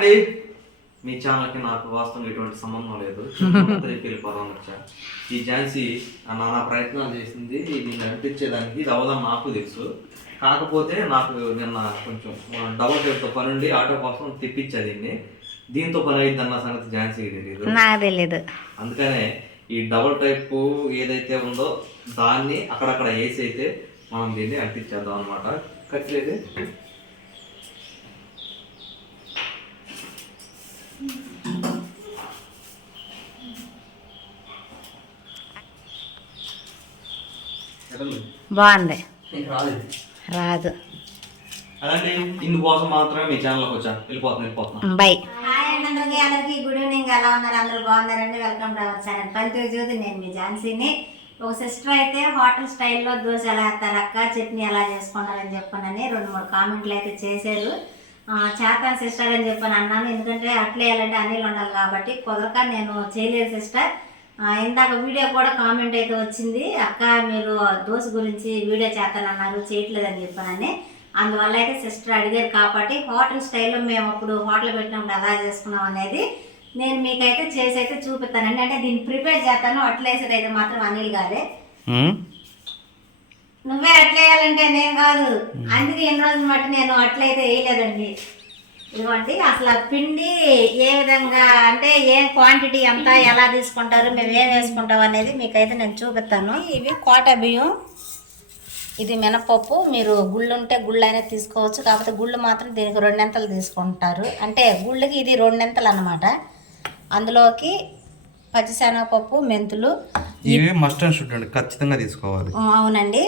అండి మీ ఛానల్కి నాకు వాస్తవంగా ఎటువంటి సంబంధం లేదు. తిరిగి వెళ్ళిపోదాం వచ్చా ఈ ఝాన్సీ నానా ప్రయత్నాలు చేసింది దీన్ని నడిపించేదానికి ఇది అవదని నాకు తెలుసు. కాకపోతే నాకు నిన్న కొంచెం డబల్ టైప్తో పని ఉండి ఆటో కోసం తిప్పించా దీన్ని. దీంతో పని అయింది అన్న సంగతి ఝాన్సీకి తెలియదు తెలియదు అందుకనే ఈ డబుల్ టైప్ ఏదైతే ఉందో దాన్ని అక్కడక్కడ వేసి అయితే మనం దీన్ని అంటించేద్దాం అనమాట కట్లేదు బాగుంది. రాదు రాదు. అలాంటి ఇందుకోసం మాత్రమే మీ ఛానల్కి బై. అందరికీ అందరికీ గుడ్ ఈవినింగ్. ఎలా ఉన్నారు? అందరూ బాగున్నారండి? Welcome to our channel. పల్లెటూరు జ్యోతి నేను మీ ఝాన్సీని. ఒక సిస్టర్ అయితే హోటల్ స్టైల్లో దోశ ఎలా వేస్తారు అక్క చట్నీ ఎలా చేసుకున్నారని చెప్పానని రెండు మూడు కామెంట్లు అయితే చేశారు. చేస్తాను చేతాను సిస్టర్ అని చెప్పాను అన్నాను. ఎందుకంటే అట్లే వేయాలంటే అనిల్ ఉండాలి కాబట్టి కుదరక నేను చేయలేదు సిస్టర్. ఇందాక వీడియో కూడా కామెంట్ అయితే వచ్చింది. అక్క మీరు దోశ గురించి వీడియో చేస్తానన్నారు చేయట్లేదని చెప్పానని. అందువల్ల అయితే సిస్టర్ అడిగారు కాబట్టి హోటల్ స్టైల్లో మేము అప్పుడు హోటల్ పెట్టినప్పుడు ఎలా చేసుకున్నాం అనేది నేను మీకైతే చేసి అయితే చూపిస్తానండి. అంటే దీన్ని ప్రిపేర్ చేస్తాను. అట్లేసేది అయితే మాత్రం అనిల్ గారే. నువ్వే అట్లేయాలంటే నేను కాదు. అందుకే ఎన్ని రోజులు మట్టి నేను అట్లయితే వేయలేదండి. ఇదిగోండి అసలు పిండి ఏ విధంగా అంటే ఏ క్వాంటిటీ ఎంత ఎలా తీసుకుంటారు మేము ఏం వేసుకుంటాం అనేది మీకైతే నేను చూపిస్తాను. ఇవి కోట బియ్యం ఇది మినపప్పు. మీరు గుళ్ళు ఉంటే గుళ్ళు అయినా తీసుకోవచ్చు. కాకపోతే గుళ్ళు మాత్రం దీనికి రెండింతలు తీసుకుంటారు. అంటే గుళ్ళకి ఇది రెండింతలు అన్నమాట. అందులోకి పచ్చిశనగపప్పు మెంతులు. ఇవి మస్ట్ అండ్ షుడ్ అండి ఖచ్చితంగా తీసుకోవాలి. అవునండి.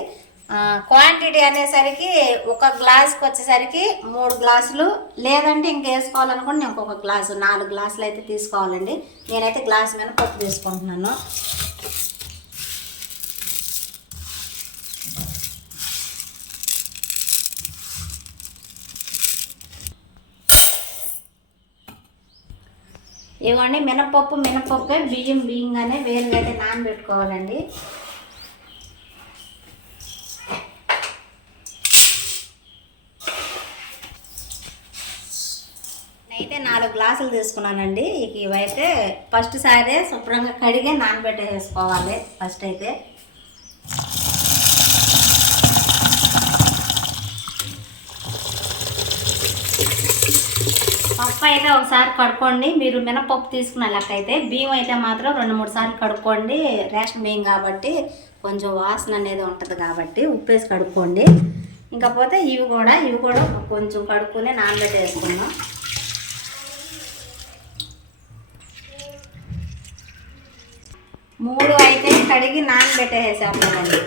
క్వాంటిటీ అనేసరికి ఒక గ్లాస్కి వచ్చేసరికి మూడు గ్లాసులు లేదంటే ఇంక వేసుకోవాలనుకుంటే నేను ఇంకొక గ్లాసు నాలుగు గ్లాసులు అయితే తీసుకోవాలండి. నేనైతే గ్లాస్ మీద పప్పు తీసుకుంటున్నాను. ఇవ్వండి మినపప్పు మినపప్పే బియ్యం బియ్యంగానే వేరుగా అయితే నానబెట్టుకోవాలండి. అయితే నాలుగు గ్లాసులు తీసుకున్నానండి. ఇక ఇవైతే ఫస్ట్ సారే శుభ్రంగా కడిగే నానబెట్టేసుకోవాలి ఫస్ట్ అయితే పప్పు అయితే ఒకసారి కడుక్కోండి. మీరు మినపప్పు తీసుకున్న లెక్క అయితే బియ్యం అయితే మాత్రం రెండు మూడు సార్లు కడుక్కోండి. రేషన్ బియ్యం కాబట్టి కొంచెం వాసన అనేది ఉంటుంది కాబట్టి ఉప్పేసి కడుక్కోండి. ఇంకా పోతే ఇవి కూడా ఇవి కూడా కొంచెం కడుక్కొని నానబెట్టేసుకున్నాం మూడు అయితే కడిగి నానబెట్టేసామండి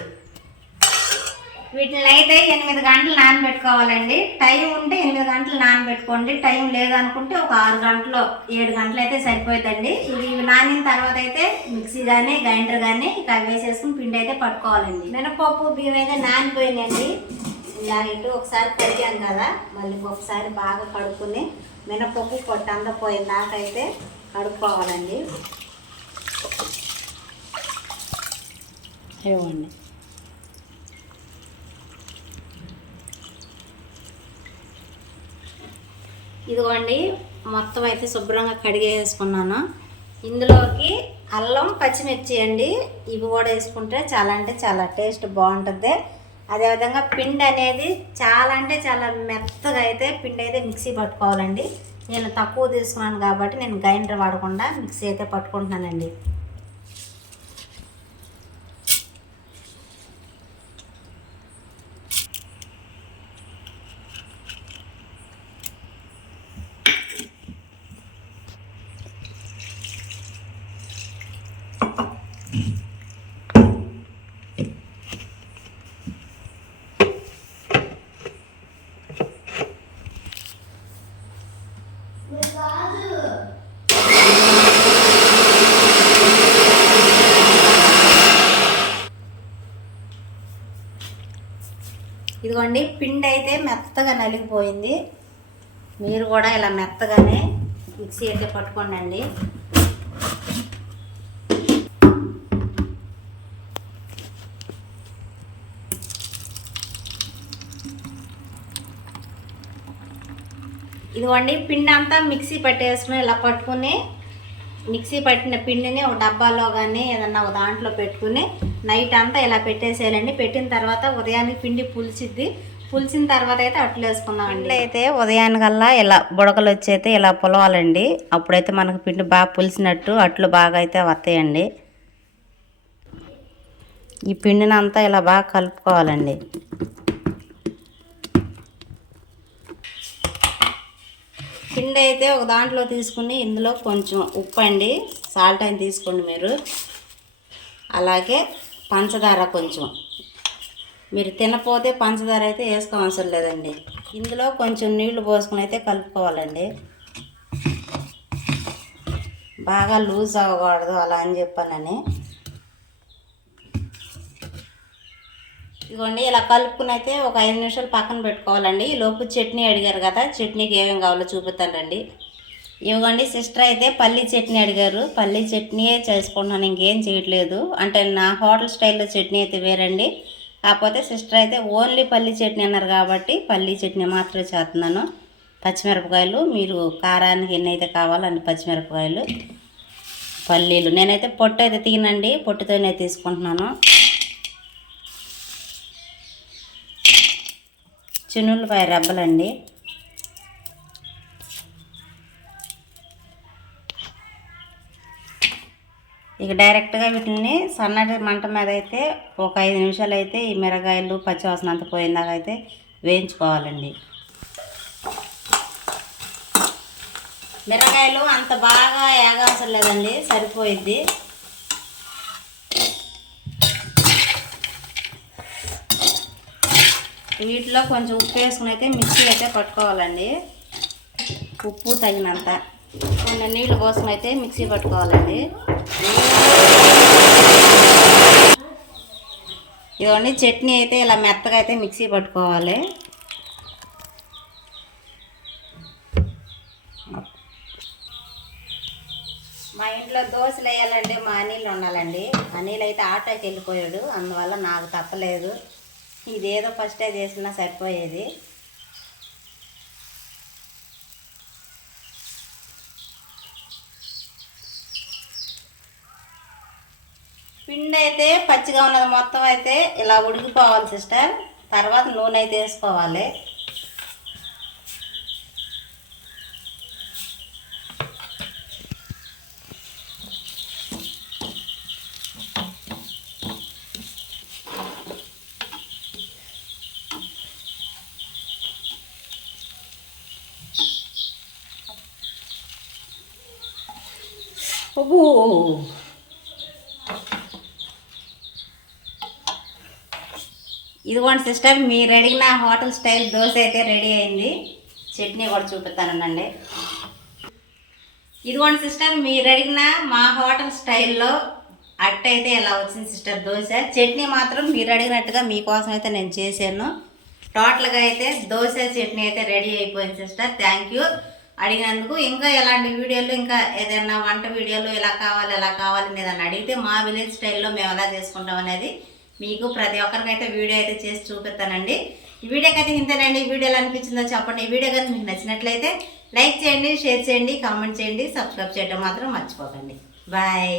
వీటిని అయితే ఎనిమిది గంటలు నానబెట్టుకోవాలండి. టైం ఉంటే ఎనిమిది గంటలు నానబెట్టుకోండి. టైం లేదనుకుంటే ఒక ఆరు గంటలు ఏడు గంటలు అయితే సరిపోతుందండి ఇవి నానిన తర్వాత అయితే మిక్సీ కానీ గ్రైండర్ కానీ ఇక వేసేసుకుని పిండి అయితే పట్టుకోవాలండి. మినపప్పు బియ్యం అయితే నానిపోయినాయండి. ఇలా ఇటు ఒకసారి కడిగాను కదా మళ్ళీ ఒకసారి బాగా కడుక్కుని మినపప్పు పొట్టు అందపోయిన దాకా అయితే కడుక్కోవాలండి. ఇవ్వండి. ఇదిగోండి మొత్తం అయితే శుభ్రంగా కడిగేసుకున్నాను. ఇందులోకి అల్లం పచ్చిమిర్చి అండి. ఇవి కూడా వేసుకుంటే చాలా అంటే చాలా టేస్ట్ బాగుంటుంది. అదేవిధంగా పిండి అనేది చాలా అంటే చాలా మెత్తగా అయితే పిండి అయితే మిక్సీ పట్టుకోవాలండి. నేను తక్కువ తీసుకున్నాను కాబట్టి నేను గ్రైండర్ వాడకుండా మిక్సీ అయితే పట్టుకుంటున్నానండి. ఇదిగోండి పిండి అయితే మెత్తగా నలిగిపోయింది. మీరు కూడా ఇలా మెత్తగానే మిక్సీ అయితే పట్టుకోండి ఇదిగోండి పిండి అంతా మిక్సీ పట్టేసుకుని ఇలా పట్టుకుని మిక్సీ పట్టిన పిండిని ఒక డబ్బాలో కానీ ఏదన్నా ఒక దాంట్లో పెట్టుకుని నైట్ అంతా ఇలా పెట్టేసేయాలండి. పెట్టిన తర్వాత ఉదయాన్నికి పిండి పులిచిద్ది. పులిచిన తర్వాత అయితే అట్లు వేసుకుందామండి. అయితే ఉదయానికల్లా ఇలా బుడకలు వచ్చి అయితే ఇలా పులవాలండి. అప్పుడైతే మనకు పిండి బాగా పులిసినట్టు అట్లు బాగా అయితే వస్తాయండి. ఈ పిండిని అంతా ఇలా బాగా కలుపుకోవాలండి. పిండి అయితే ఒక దాంట్లో తీసుకుని ఇందులో కొంచెం ఉప్పు అండి సాల్ట్ అని తీసుకోండి మీరు. అలాగే పంచదార కొంచెం. మీరు తినపోతే పంచదార అయితే వేసుకోవసరం లేదండి. ఇందులో కొంచెం నీళ్ళు పోసుకుని అయితే కలుపుకోవాలండి. బాగా లూజ్ అవ్వకూడదు అలా అని చెప్పానని. ఇదిగోండి ఇలా కలుపుకుని అయితే ఒక ఐదు నిమిషాలు పక్కన పెట్టుకోవాలండి. ఈ లోపు చట్నీ అడిగారు కదా చట్నీకి ఏమేమి కావాలో చూపిస్తానండి ఇవ్వండి సిస్టర్ అయితే పల్లీ చట్నీ అడిగారు. పల్లీ చట్నీయే చేసుకుంటున్నాను ఇంకేం చేయట్లేదు. అంటే నా హోటల్ స్టైల్లో చట్నీ అయితే వేరండి. కాకపోతే సిస్టర్ అయితే ఓన్లీ పల్లీ చట్నీ అన్నారు కాబట్టి పల్లీ చట్నీ మాత్రమే చేస్తున్నాను. పచ్చిమిరపకాయలు మీరు కారానికి ఎన్ని అయితే కావాలో అన్ని పచ్చిమిరపకాయలు పల్లీలు. నేనైతే పొట్టు అయితే తినండి పొట్టుతోనే తీసుకుంటున్నాను. చిన్నులపాయ రెబ్బలండి. ఇక డైరెక్ట్గా వీటిని సన్నటి మంట మీద అయితే ఒక ఐదు నిమిషాలు అయితే ఈ మిరగాయలు పచ్చివాసన అంత పోయిందాక అయితే వేయించుకోవాలండి. మిరగాయలు అంత బాగా ఏగాల్సిన లేదండి సరిపోయిద్ది. వీటిలో కొంచెం ఉప్పు వేసుకుని అయితే మిక్సీ అయితే పట్టుకోవాలండి. ఉప్పు తగినంత. కొన్ని నీళ్ళు కోసం అయితే మిక్సీ పట్టుకోవాలండి. ఇదిగోండి చట్నీ అయితే ఇలా మెత్తగా అయితే మిక్సీ పట్టుకోవాలి. మా ఇంట్లో దోశలు వేయాలంటే మా అనిల్ ఉండాలండి. అనిల్ అయితే ఆటోకి వెళ్ళిపోయాడు అందువల్ల నాకు తప్పలేదు. ఇదేదో ఫస్టే చేసినా సరిపోయేది. పిండి అయితే పచ్చిగా ఉన్నది మొత్తం అయితే ఇలా ఉడికిపోవాలి సిస్టర్. తర్వాత నూనె అయితే వేసుకోవాలి. అబ్బో! ఇదిగోండి సిస్టర్ మీరు అడిగిన హోటల్ స్టైల్ దోశ అయితే రెడీ అయింది. చట్నీ కూడా చూపిస్తానండి. ఇదిగోండి సిస్టర్ మీరు అడిగిన మా హోటల్ స్టైల్లో అట్ట అయితే ఇలా వచ్చింది సిస్టర్ దోశ? చట్నీ మాత్రం మీరు అడిగినట్టుగా మీకోసం అయితే నేను చేశాను. టోటల్గా అయితే దోశ చట్నీ అయితే రెడీ అయిపోయింది సిస్టర్. థ్యాంక్ యూ అడిగినందుకు ఇంకా ఎలాంటి వీడియోలు ఇంకా ఏదైనా వంట వీడియోలు ఇలా కావాలి ఎలా కావాలి అని ఏదైనా అడిగితే మా విలేజ్ స్టైల్లో మేము ఎలా చేసుకుంటాం అనేది మీకు ప్రతి ఒక్కరికైతే వీడియో అయితే చేసి చూపిస్తానండి. ఈ వీడియోకి అయితే ఇంతేనండి. ఈ వీడియో ఎలా అనిపించిందో చెప్పండి. ఈ వీడియో కానీ మీకు నచ్చినట్లయితే లైక్ చేయండి షేర్ చేయండి కామెంట్ చేయండి సబ్స్క్రైబ్ చేయడం మాత్రం మర్చిపోకండి. బాయ్.